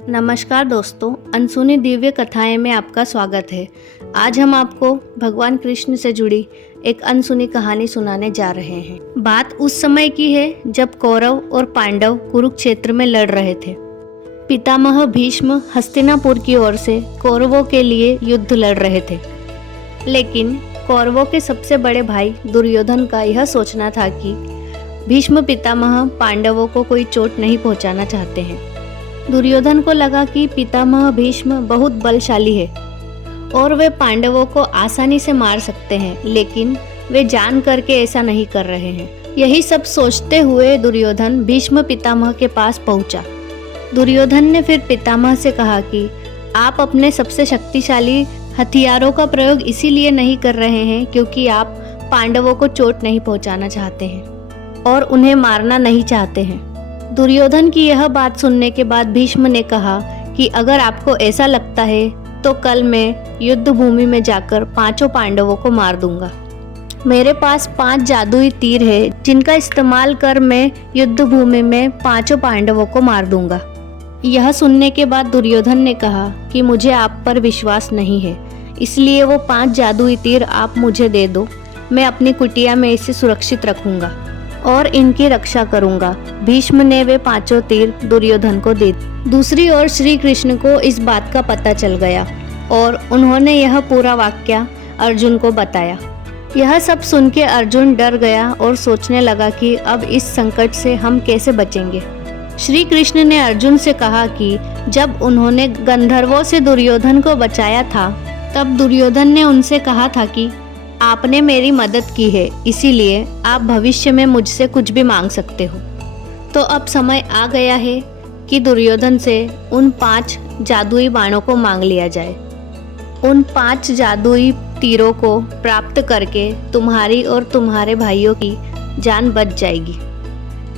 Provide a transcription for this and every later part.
नमस्कार दोस्तों, अनसुनी दिव्य कथाएं में आपका स्वागत है। आज हम आपको भगवान कृष्ण से जुड़ी एक अनसुनी कहानी सुनाने जा रहे हैं। बात उस समय की है जब कौरव और पांडव कुरुक्षेत्र में लड़ रहे थे। पितामह भीष्म हस्तिनापुर की ओर से कौरवों के लिए युद्ध लड़ रहे थे, लेकिन कौरवों के सबसे बड़े भाई दुर्योधन का यह सोचना था कि भीष्म पितामह पांडवों को कोई चोट नहीं पहुंचाना चाहते हैं। दुर्योधन को लगा कि पितामह भीष्म बहुत बलशाली है और वे पांडवों को आसानी से मार सकते हैं, लेकिन वे जान करके ऐसा नहीं कर रहे हैं। यही सब सोचते हुए दुर्योधन भीष्म पितामह के पास पहुंचा। दुर्योधन ने फिर पितामह से कहा कि आप अपने सबसे शक्तिशाली हथियारों का प्रयोग इसीलिए नहीं कर रहे हैं क्योंकि आप पांडवों को चोट नहीं पहुंचाना चाहते हैं और उन्हें मारना नहीं चाहते हैं। दुर्योधन की यह बात सुनने के बाद भीष्म ने कहा कि अगर आपको ऐसा लगता है तो कल मैं युद्ध भूमि में जाकर 5 पांडवों को मार दूंगा। मेरे पास 5 जादुई तीर है जिनका इस्तेमाल कर मैं युद्ध भूमि में 5 पांडवों को मार दूंगा। यह सुनने के बाद दुर्योधन ने कहा कि मुझे आप पर विश्वास नहीं है, इसलिए वो 5 जादुई तीर आप मुझे दे दो। मैं अपनी कुटिया में इसे सुरक्षित रखूंगा और इनकी रक्षा करूंगा। भीष्म ने वे 5 तीर दुर्योधन को दे दिए। दूसरी ओर श्री कृष्ण को इस बात का पता चल गया और उन्होंने यह पूरा वाक्य अर्जुन को बताया। यह सब सुन के अर्जुन डर गया और सोचने लगा कि अब इस संकट से हम कैसे बचेंगे। श्री कृष्ण ने अर्जुन से कहा कि जब उन्होंने गंधर्वों से दुर्योधन को बचाया था, तब दुर्योधन ने उनसे कहा था कि आपने मेरी मदद की है, इसीलिए आप भविष्य में मुझसे कुछ भी मांग सकते हो। तो अब समय आ गया है कि दुर्योधन से उन 5 जादुई बाणों को मांग लिया जाए। उन 5 जादुई तीरों को प्राप्त करके तुम्हारी और तुम्हारे भाइयों की जान बच जाएगी।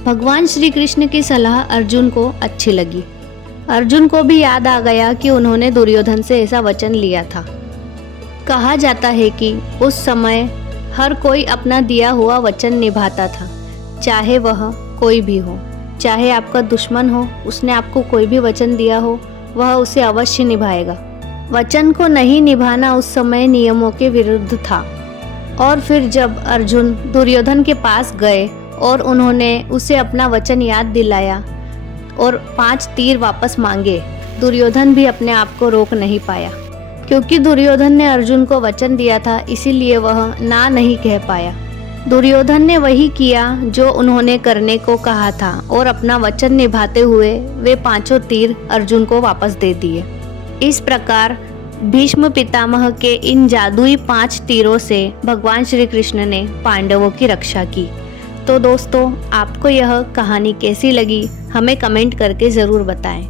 भगवान श्री कृष्ण की सलाह अर्जुन को अच्छी लगी। अर्जुन को भी याद आ गया कि उन्होंने दुर्योधन से ऐसा वचन लिया था। कहा जाता है कि उस समय हर कोई अपना दिया हुआ वचन निभाता था, चाहे वह कोई भी हो। चाहे आपका दुश्मन हो, उसने आपको कोई भी वचन दिया हो, वह उसे अवश्य निभाएगा। वचन को नहीं निभाना उस समय नियमों के विरुद्ध था। और फिर जब अर्जुन दुर्योधन के पास गए और उन्होंने उसे अपना वचन याद दिलाया और 5 तीर वापस मांगे, दुर्योधन भी अपने आप को रोक नहीं पाया। क्योंकि दुर्योधन ने अर्जुन को वचन दिया था, इसीलिए वह ना नहीं कह पाया। दुर्योधन ने वही किया जो उन्होंने करने को कहा था और अपना वचन निभाते हुए वे 5 तीर अर्जुन को वापस दे दिए। इस प्रकार भीष्म पितामह के इन जादुई 5 तीरों से भगवान श्री कृष्ण ने पांडवों की रक्षा की। तो दोस्तों, आपको यह कहानी कैसी लगी हमें कमेंट करके ज़रूर बताएं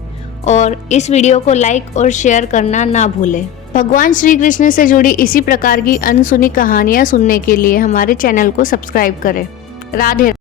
और इस वीडियो को लाइक और शेयर करना ना भूलें। भगवान श्री कृष्ण से जुड़ी इसी प्रकार की अनसुनी कहानियाँ सुनने के लिए हमारे चैनल को सब्सक्राइब करें। राधे।